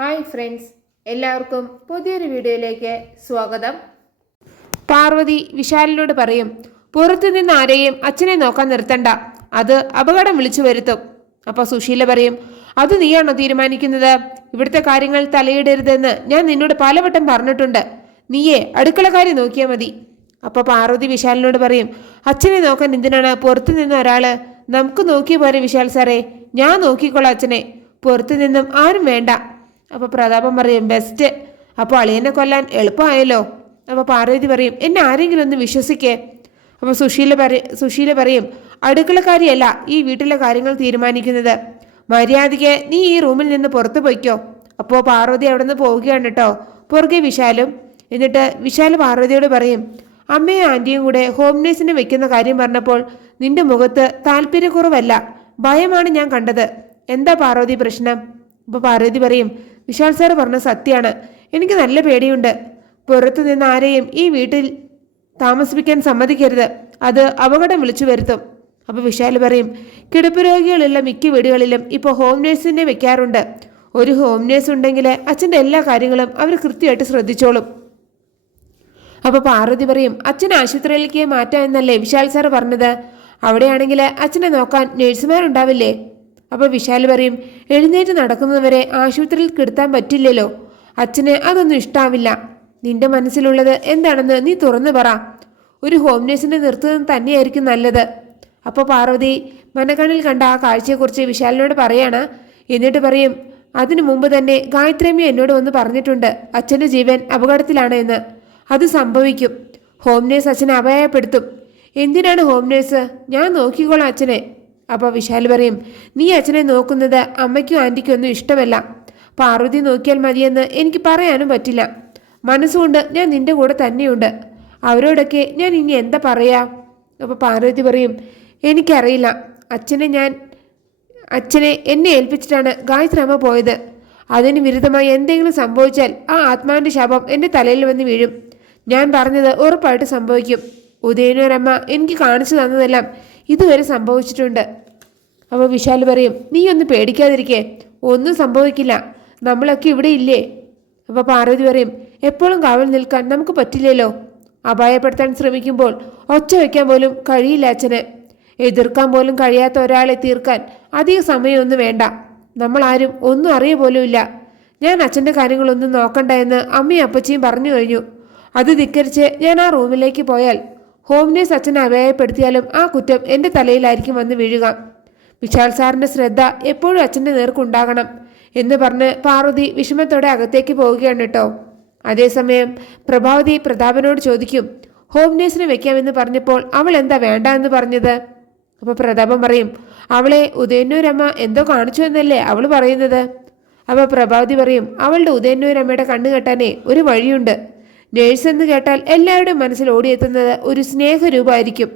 Hi friends എല്ലാവർക്കും പുതിയൊരു വീഡിയോയിലേക്ക് സ്വാഗതം. പാർവതി വിശാലിനോട് പറയും പുറത്തു നിന്ന് ആരെയും അച്ഛനെ നോക്കാൻ നിർത്തണ്ട. അത് അപകടം വിളിച്ചു വരുത്തും. അപ്പോൾ സുശീല പറയും അത് നീയാണോ തീരുമാനിക്കുന്നത്? ഇവിടുത്തെ കാര്യങ്ങൾ തലയിടരുതെന്ന് ഞാൻ നിന്നോട് പലവട്ടം പറഞ്ഞിട്ടുണ്ട്. നീയെ അടുക്കളക്കാരി നോക്കിയാൽ മതി. അപ്പോൾ പാർവതി വിശാലിനോട് പറയും അച്ഛനെ നോക്കാൻ എന്തിനാണ് പുറത്തു നിന്ന് ഒരാൾ? നമുക്ക് നോക്കിയ പോരെ വിശാൽ സാറേ ഞാൻ നോക്കിക്കോളാം അച്ഛനെ. പുറത്തു നിന്നും ആരും വേണ്ട. അപ്പോൾ പ്രതാപം പറയും ബെസ്റ്റ്. അപ്പോൾ അളിയനെ കൊല്ലാൻ എളുപ്പമായല്ലോ. അപ്പോൾ പാർവതി പറയും എന്നെ ആരെങ്കിലും ഒന്ന് വിശ്വസിക്കേ. അപ്പോൾ സുശീല പറ സുശീല പറയും അടുക്കളക്കാരിയല്ല ഈ വീട്ടിലെ കാര്യങ്ങൾ തീരുമാനിക്കുന്നത്. മര്യാദയ്ക്ക് നീ ഈ റൂമിൽ നിന്ന് പുറത്തു പോയിക്കോ. അപ്പോൾ പാർവതി അവിടെ നിന്ന് പോവുകയാണ് കേട്ടോ പുറകെ വിശാലും. എന്നിട്ട് വിശാൽ പാർവതിയോട് പറയും അമ്മയും ആന്റിയും കൂടെ ഹോം നേഴ്സിനെ വെക്കുന്ന കാര്യം പറഞ്ഞപ്പോൾ നിന്റെ മുഖത്ത് താല്പര്യക്കുറവല്ല. ഭയമാണ് ഞാൻ കണ്ടത്. എന്താ പാർവതി പ്രശ്നം? അപ്പോൾ പാർവതി പറയും വിശാൽ സാർ പറഞ്ഞ സത്യമാണ് എനിക്ക് നല്ല പേടിയുണ്ട്. പുറത്തു നിന്ന് ആരെയും ഈ വീട്ടിൽ താമസിപ്പിക്കാൻ സമ്മതിക്കരുത്. അത് അപകടം വിളിച്ചു വരുത്തും. അപ്പോൾ വിശാൽ പറയും കിടപ്പ് രോഗികളുള്ള മിക്ക വീടുകളിലും ഇപ്പോൾ ഹോം നേഴ്സിനെ വെക്കാറുണ്ട്. ഒരു ഹോം നേഴ്സ് ഉണ്ടെങ്കിൽ അച്ഛന്റെ എല്ലാ കാര്യങ്ങളും അവർ കൃത്യമായിട്ട് ശ്രദ്ധിച്ചോളും. അപ്പോൾ പാർവതി പറയും അച്ഛൻ ആശുപത്രിയിലേക്ക് മാറ്റാം എന്നല്ലേ വിശാൽ സാർ പറഞ്ഞത്? അവിടെയാണെങ്കിൽ അച്ഛനെ നോക്കാൻ നേഴ്സുമാരുണ്ടാവില്ലേ അപ്പോൾ വിശാൽ പറയും എഴുന്നേറ്റ് നടക്കുന്നവരെ ആശുപത്രിയിൽ കിടത്താൻ പറ്റില്ലല്ലോ. അച്ഛന് അതൊന്നും ഇഷ്ടാവില്ല. നിന്റെ മനസ്സിലുള്ളത് എന്താണെന്ന് നീ തുറന്നു പറ. ഒരു ഹോം നേഴ്സിനെ നിർത്തുന്നത് തന്നെയായിരിക്കും നല്ലത്. അപ്പോൾ പാർവതി മനക്കണ്ണിൽ കണ്ട ആ കാഴ്ചയെക്കുറിച്ച് വിശാലിനോട് പറയാണ്. എന്നിട്ട് പറയും അതിനു മുമ്പ് തന്നെ ഗായത്രേമി എന്നോട് വന്ന് പറഞ്ഞിട്ടുണ്ട് അച്ഛന്റെ ജീവൻ അപകടത്തിലാണ് എന്ന്. അത് സംഭവിക്കും. ഹോം നേഴ്സ് അച്ഛനെ അപായപ്പെടുത്തും. എന്തിനാണ് ഹോം നേഴ്സ് ഞാൻ നോക്കിക്കോളാം അച്ഛനെ. അപ്പോൾ വിശാൽ പറയും നീ അച്ഛനെ നോക്കുന്നത് അമ്മയ്ക്കും ആന്റിക്കും ഒന്നും ഇഷ്ടമല്ല. പാർവതി നോക്കിയാൽ മതിയെന്ന് എനിക്ക് പറയാനും പറ്റില്ല. മനസ്സുകൊണ്ട് ഞാൻ നിന്റെ കൂടെ തന്നെയുണ്ട്. അവരോടൊക്കെ ഞാൻ ഇനി എന്താ പറയാ? അപ്പോൾ പാർവതി പറയും എനിക്കറിയില്ല. അച്ഛനെ ഞാൻ അച്ഛനെ എന്നെ ഏൽപ്പിച്ചിട്ടാണ് ഗായത്രി അമ്മ പോയത്. അതിന് വിരുദ്ധമായി എന്തെങ്കിലും സംഭവിച്ചാൽ ആ ആത്മാവിന്റെ ശാപം എന്റെ തലയിൽ വന്ന് വീഴും. ഞാൻ പറഞ്ഞത് ഉറപ്പായിട്ട് സംഭവിക്കും. ഉദയനൂരമ്മ എനിക്ക് കാണിച്ചു തന്നതെല്ലാം ഇതുവരെ സംഭവിച്ചിട്ടുണ്ട്. അപ്പോൾ വിശാൽ പറയും നീ ഒന്ന് പേടിക്കാതിരിക്കേ ഒന്നും സംഭവിക്കില്ല. നമ്മളൊക്കെ ഇവിടെ ഇല്ലേ? അപ്പോൾ പാർവതി പറയും എപ്പോഴും കാവൽ നിൽക്കാൻ നമുക്ക് പറ്റില്ലല്ലോ. അപായപ്പെടുത്താൻ ശ്രമിക്കുമ്പോൾ ഒച്ച വയ്ക്കാൻ പോലും കഴിയില്ല അച്ഛന്. എതിർക്കാൻ പോലും കഴിയാത്ത ഒരാളെ തീർക്കാൻ അധിക സമയമൊന്നും വേണ്ട. നമ്മൾ ആരും ഒന്നും അറിയ പോലുമില്ല ഞാൻ അച്ഛന്റെ കാര്യങ്ങളൊന്നും നോക്കണ്ട എന്ന് അമ്മയും അപ്പച്ചിയും പറഞ്ഞു കഴിഞ്ഞു. അത് ധിക്കരിച്ച് ഞാൻ ആ റൂമിലേക്ക് പോയാൽ ഹോം സച്ചൻ അച്ഛനെ ആ കുറ്റം എന്റെ തലയിലായിരിക്കും വന്ന് വീഴുക. വിശാൽ സാറിന്റെ ശ്രദ്ധ എപ്പോഴും അച്ഛന്റെ നേർക്കുണ്ടാകണം എന്ന് പറഞ്ഞ് പാർവതി വിഷമത്തോടെ അകത്തേക്ക് പോവുകയാണ് കേട്ടോ. അതേസമയം പ്രഭാവതി പ്രതാപനോട് ചോദിക്കും ഹോം നേഴ്സിനെ വെക്കാമെന്ന് പറഞ്ഞപ്പോൾ അവൾ എന്താ വേണ്ട എന്ന് പറഞ്ഞത്? അപ്പോൾ പ്രതാപം പറയും അവളെ ഉദയന്നൂരമ്മ എന്തോ കാണിച്ചു എന്നല്ലേ അവൾ പറയുന്നത്? അപ്പോൾ പ്രഭാവതി പറയും അവളുടെ ഉദയന്നൂരമ്മയുടെ കണ്ണു കെട്ടാനേ ഒരു വഴിയുണ്ട്. നേഴ്സ് എന്ന് കേട്ടാൽ എല്ലാവരുടെയും മനസ്സിൽ ഓടിയെത്തുന്നത് ഒരു സ്നേഹരൂപമായിരിക്കും.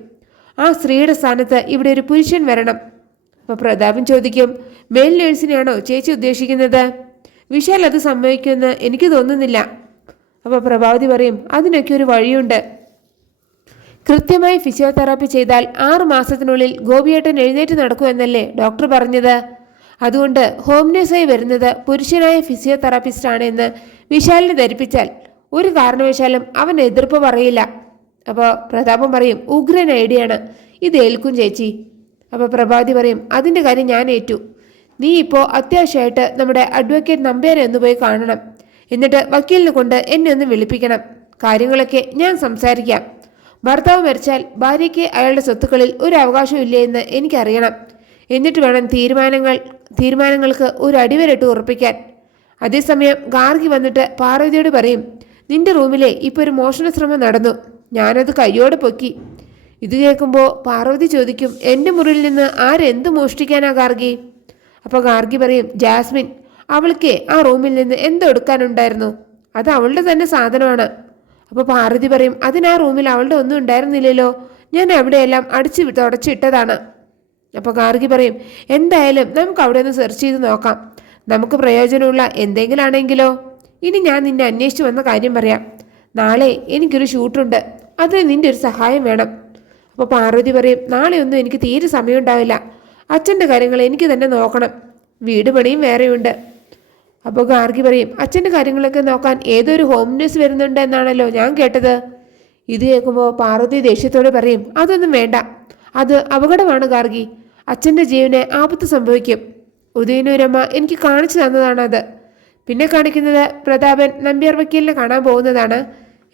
ആ സ്ത്രീയുടെ സ്ഥാനത്ത് ഇവിടെ ഒരു പുരുഷൻ വരണം. അപ്പോൾ പ്രതാപൻ ചോദിക്കും മെയിൽ നേഴ്സിനെയാണോ ചേച്ചി ഉദ്ദേശിക്കുന്നത്? വിശാൽ അത് സംഭവിക്കുമെന്ന് എനിക്ക് തോന്നുന്നില്ല. അപ്പോൾ പ്രഭാവതി പറയും അതിനൊക്കെ ഒരു വഴിയുണ്ട്. കൃത്യമായി ഫിസിയോതെറാപ്പി ചെയ്താൽ ആറ് മാസത്തിനുള്ളിൽ ഗോപിയേട്ടൻ എഴുന്നേറ്റ് നടക്കൂ എന്നല്ലേ ഡോക്ടർ പറഞ്ഞത്? അതുകൊണ്ട് ഹോംനേഴ്സായി വരുന്നത് പുരുഷനായ ഫിസിയോതെറാപ്പിസ്റ്റ് ആണ് എന്ന് വിശാലിനെ ധരിപ്പിച്ചാൽ ഒരു കാരണവശാലും അവൻ എതിർപ്പ് പറയില്ല. അപ്പോൾ പ്രതാപം പറയും ഉഗ്രൻ ഐഡിയാണ്. ഇത് ഏൽക്കും ചേച്ചി. അപ്പോൾ പ്രഭാതി പറയും അതിന്റെ കാര്യം ഞാൻ ഏറ്റു. നീ ഇപ്പോൾ അത്യാവശ്യമായിട്ട് നമ്മുടെ അഡ്വക്കേറ്റ് നമ്പ്യാരെ ഒന്ന് പോയി കാണണം. എന്നിട്ട് വക്കീലിനെ കൊണ്ട് എന്നെ ഒന്ന് വിളിപ്പിക്കണം. കാര്യങ്ങളൊക്കെ ഞാൻ സംസാരിക്കാം. ഭർത്താവ് മരിച്ചാൽ ഭാര്യയ്ക്ക് അയാളുടെ സ്വത്തുക്കളിൽ ഒരു അവകാശവും ഇല്ലേ എന്ന് എനിക്കറിയണം. എന്നിട്ട് വേണം തീരുമാനങ്ങൾ തീരുമാനങ്ങൾക്ക് ഒരു അടിവരട്ട് ഉറപ്പിക്കാൻ. അതേസമയം ഗാർഗി വന്നിട്ട് പാർവതിയോട് പറയും നിന്റെ റൂമിലെ ഇപ്പോൾ ഒരു മോഷണ ശ്രമം നടന്നു. ഞാനത് കയ്യോടെ പൊക്കി. ഇത് കേൾക്കുമ്പോൾ പാർവതി ചോദിക്കും എന്റെ മുറിയിൽ നിന്ന് ആരെന്ത് മോഷ്ടിക്കാനാ ഗാർഗി? അപ്പോൾ ഗാർഗി പറയും ജാസ്മിൻ അവൾക്ക് ആ റൂമിൽ നിന്ന് എന്തോ എടുക്കാനുണ്ടായിരുന്നു? അത് അവളുടെ തന്നെ സാധനമാണ്. അപ്പോൾ പാർവതി പറയും അതിന് ആ റൂമിൽ അവളുടെ ഒന്നും ഉണ്ടായിരുന്നില്ലല്ലോ. ഞാൻ അവിടെയെല്ലാം അടിച്ച് തുടച്ചിട്ടതാണ് അപ്പോൾ ഗാർഗി പറയും എന്തായാലും നമുക്ക് അവിടെ ഒന്ന് സെർച്ച് ചെയ്ത് നോക്കാം. നമുക്ക് പ്രയോജനമുള്ള എന്തെങ്കിലും ആണെങ്കിലോ ഇനി ഞാൻ നിന്നെ അന്വേഷിച്ചു വന്ന കാര്യം പറയാം. നാളെ എനിക്കൊരു ഷൂട്ടുണ്ട്. അതിന് നിന്റെ ഒരു സഹായം വേണം. അപ്പോൾ പാർവതി പറയും നാളെ ഒന്നും എനിക്ക് തീരെ സമയം ഉണ്ടാവില്ല അച്ഛന്റെ കാര്യങ്ങൾ എനിക്ക് തന്നെ നോക്കണം. വീട് പണിയും വേറെയുണ്ട്. അപ്പോൾ ഗാർഗി പറയും അച്ഛന്റെ കാര്യങ്ങളൊക്കെ നോക്കാൻ ഏതൊരു ഹോം നേഴ്സ് വരുന്നുണ്ട് എന്നാണല്ലോ ഞാൻ കേട്ടത്. ഇത് കേൾക്കുമ്പോൾ പാർവതി ദേഷ്യത്തോട് പറയും അതൊന്നും വേണ്ട. അത് അപകടമാണ് ഗാർഗി. അച്ഛന്റെ ജീവനെ ആപത്ത് സംഭവിക്കും. ഉദയനൂരമ്മ എനിക്ക് കാണിച്ചു തന്നതാണത്. പിന്നെ കാണിക്കുന്നത് പ്രതാപൻ നമ്പ്യാർ വക്കീലിനെ കാണാൻ പോകുന്നതാണ്.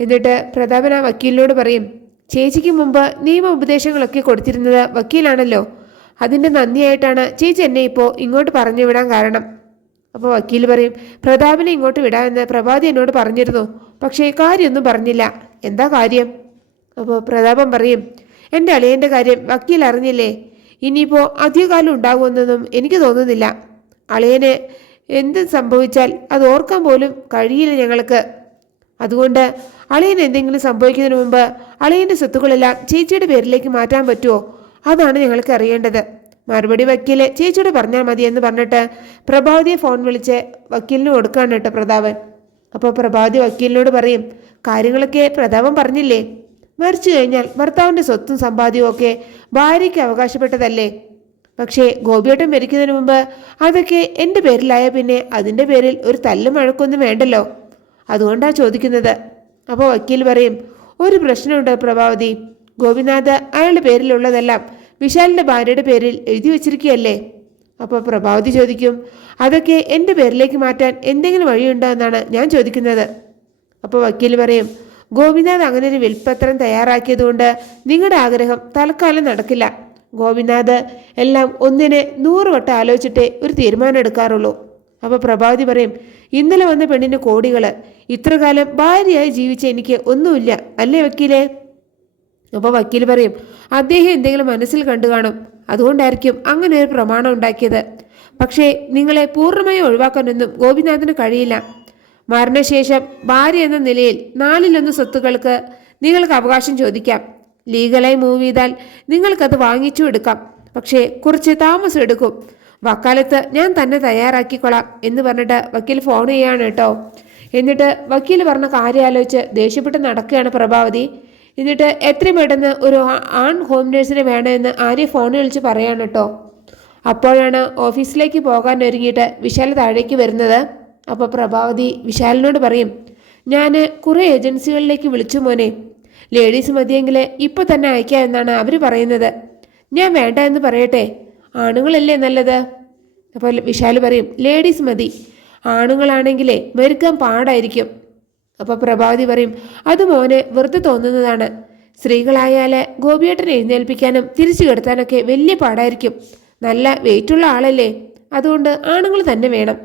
എന്നിട്ട് പ്രതാപൻ ആ വക്കീലിനോട് പറയും ചേച്ചിക്ക് മുമ്പ് നിയമ ഉപദേശങ്ങളൊക്കെ കൊടുത്തിരുന്നത് വക്കീലാണല്ലോ. അതിന്റെ നന്ദിയായിട്ടാണ് ചേച്ചി എന്നെ ഇപ്പോൾ ഇങ്ങോട്ട് പറഞ്ഞു വിടാൻ കാരണം. അപ്പോൾ വക്കീൽ പറയും പ്രതാപനെ ഇങ്ങോട്ട് വിടാമെന്ന് പ്രഭാതി എന്നോട് പറഞ്ഞിരുന്നു. പക്ഷേ കാര്യമൊന്നും പറഞ്ഞില്ല. എന്താ കാര്യം? അപ്പോൾ പ്രതാപൻ പറയും എന്റെ അളിയന്റെ കാര്യം വക്കീൽ അറിഞ്ഞില്ലേ ഇനിയിപ്പോൾ അധികകാലം ഉണ്ടാകുമെന്നൊന്നും എനിക്ക് തോന്നുന്നില്ല. അളിയന് എന്ത് സംഭവിച്ചാൽ അത് ഓർക്കാൻ പോലും കഴിയില്ല ഞങ്ങൾക്ക്. അതുകൊണ്ട് അളിയൻ എന്തെങ്കിലും സംഭവിക്കുന്നതിന് മുമ്പ് അളിയന്റെ സ്വത്തുക്കളെല്ലാം ചേച്ചിയുടെ പേരിലേക്ക് മാറ്റാൻ പറ്റുമോ? അതാണ് ഞങ്ങൾക്ക് അറിയേണ്ടത്. മറുപടി വക്കീൽ ചേച്ചിയോട് പറഞ്ഞാൽ മതി എന്ന് പറഞ്ഞിട്ട് പ്രഭാവതിയെ ഫോൺ വിളിച്ച് വക്കീലിന് കൊടുക്കാണ് കേട്ടോ പ്രതാപൻ. അപ്പോൾ പ്രഭാവതി വക്കീലിനോട് പറയും കാര്യങ്ങളൊക്കെ പ്രതാപൻ പറഞ്ഞില്ലേ? മരിച്ചു കഴിഞ്ഞാൽ ഭർത്താവിന്റെ സ്വത്തും സമ്പാദ്യവും ഒക്കെ ഭാര്യയ്ക്ക് അവകാശപ്പെട്ടതല്ലേ? പക്ഷേ ഗോപിയേട്ടൻ മരിക്കുന്നതിന് മുമ്പ് അതൊക്കെ എന്റെ പേരിലായ പിന്നെ അതിന്റെ പേരിൽ ഒരു തല്ലും വഴക്കൊന്നും വേണ്ടല്ലോ. അതുകൊണ്ടാണ് ചോദിക്കുന്നത്. അപ്പോൾ വക്കീൽ പറയും ഒരു പ്രശ്നമുണ്ട് പ്രഭാവതി. ഗോപിനാഥ് അയാളുടെ പേരിലുള്ളതെല്ലാം വിശാലിന്റെ ഭാര്യയുടെ പേരിൽ എഴുതി വച്ചിരിക്കുകയല്ലേ? അപ്പോൾ പ്രഭാവതി ചോദിക്കും അതൊക്കെ എന്റെ പേരിലേക്ക് മാറ്റാൻ എന്തെങ്കിലും വഴിയുണ്ടോ എന്നാണ് ഞാൻ ചോദിക്കുന്നത്. അപ്പോൾ വക്കീൽ പറയും ഗോപിനാഥ് അങ്ങനെ ഒരു വിൽപ്പത്രം തയ്യാറാക്കിയതുകൊണ്ട് നിങ്ങളുടെ ആഗ്രഹം തൽക്കാലം നടക്കില്ല. ഗോപിനാഥ് എല്ലാം ഒന്നിനെ നൂറ് വട്ടം ആലോചിച്ചിട്ടേ ഒരു തീരുമാനം എടുക്കാറുള്ളൂ അപ്പോൾ പ്രഭാവതി പറയും ഇന്നലെ വന്ന പെണ്ണിന് കോടികൾ ഇത്രകാലം ഭാര്യയായി ജീവിച്ച എനിക്ക് ഒന്നുമില്ല അല്ലേ വക്കീലേ? അപ്പോൾ വക്കീൽ പറയും അദ്ദേഹം എന്തെങ്കിലും മനസ്സിൽ കണ്ടു കാണും. അതുകൊണ്ടായിരിക്കും അങ്ങനെ ഒരു പ്രമാണം ഉണ്ടാക്കിയത്. പക്ഷേ നിങ്ങളെ പൂർണമായി ഒഴിവാക്കാനൊന്നും ഗോപിനാഥിന് കഴിയില്ല. മരണശേഷം ഭാര്യ എന്ന നിലയിൽ നാലിലൊന്ന് സ്വത്തുക്കൾക്ക് നിങ്ങൾക്ക് അവകാശം ചോദിക്കാം. ലീഗലായി മൂവ് ചെയ്താൽ നിങ്ങൾക്കത് വാങ്ങിച്ചു എടുക്കാം. പക്ഷേ കുറച്ച് താമസം എടുക്കും. വക്കാലത്ത് ഞാൻ തന്നെ തയ്യാറാക്കിക്കൊള്ളാം എന്ന് പറഞ്ഞിട്ട് വക്കീൽ ഫോൺ ചെയ്യാണ് കേട്ടോ. എന്നിട്ട് വക്കീൽ പറഞ്ഞ കാര്യം ആലോചിച്ച് ദേഷ്യപ്പെട്ട് നടക്കുകയാണ് പ്രഭാവതി. എന്നിട്ട് എത്രയും പെട്ടെന്ന് ഒരു ആൺ ഹോം നേഴ്സിനെ വേണമെന്ന് ആര്യ ഫോൺ വിളിച്ച് പറയാണ് കേട്ടോ. അപ്പോഴാണ് ഓഫീസിലേക്ക് പോകാൻ ഒരുങ്ങിയിട്ട് വിശാൽ താഴേക്ക് വരുന്നത്. അപ്പോൾ പ്രഭാവതി വിശാലിനോട് പറയും ഞാൻ കുറേ ഏജൻസികളിലേക്ക് വിളിച്ചു മോനെ. ലേഡീസ് മതിയെങ്കിൽ ഇപ്പോൾ തന്നെ അയക്കാം എന്നാണ് അവർ പറയുന്നത്. ഞാൻ വേണ്ട എന്ന് പറയട്ടെ? ആണുങ്ങളല്ലേ നല്ലത്? അപ്പോൾ വിശാൽ പറയും ലേഡീസ് മതി. ആണുങ്ങളാണെങ്കിലേ മെരുക്കാൻ പാടായിരിക്കും. അപ്പോൾ പ്രഭാവതി പറയും അത് മോനെ വെറുതെ തോന്നുന്നതാണ്. സ്ത്രീകളായാൽ ഗോപിയേട്ടനെ എഴുന്നേൽപ്പിക്കാനും തിരിച്ചു കിടത്താനൊക്കെ വലിയ പാടായിരിക്കും. നല്ല വെയിറ്റുള്ള ആളല്ലേ. അതുകൊണ്ട് ആണുങ്ങൾ തന്നെ വേണം.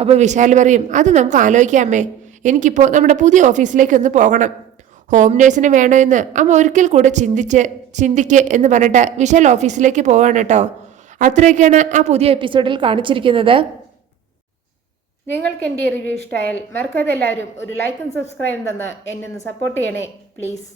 അപ്പോൾ വിശാൽ പറയും അത് നമുക്ക് ആലോചിക്കാമേ എനിക്കിപ്പോൾ നമ്മുടെ പുതിയ ഓഫീസിലേക്കൊന്ന് പോകണം. ഹോം നേഴ്സിന് വേണോ എന്ന് അമ്മ ഒരിക്കൽ കൂടെ ചിന്തിച്ച് ചിന്തിക്ക് എന്ന് പറഞ്ഞിട്ട് വിശാൽ ഓഫീസിലേക്ക് പോവാണ് കേട്ടോ. അത്രയൊക്കെയാണ് ആ പുതിയ എപ്പിസോഡിൽ കാണിച്ചിരിക്കുന്നത്. നിങ്ങൾക്ക് എന്റെ റിവ്യൂ ഇഷ്ടമായാൽ മറക്കാതെ എല്ലാവരും ഒരു ലൈക്കും സബ്സ്ക്രൈബും തന്ന് എന്നെ ഒന്ന് സപ്പോർട്ട് ചെയ്യണേ പ്ലീസ്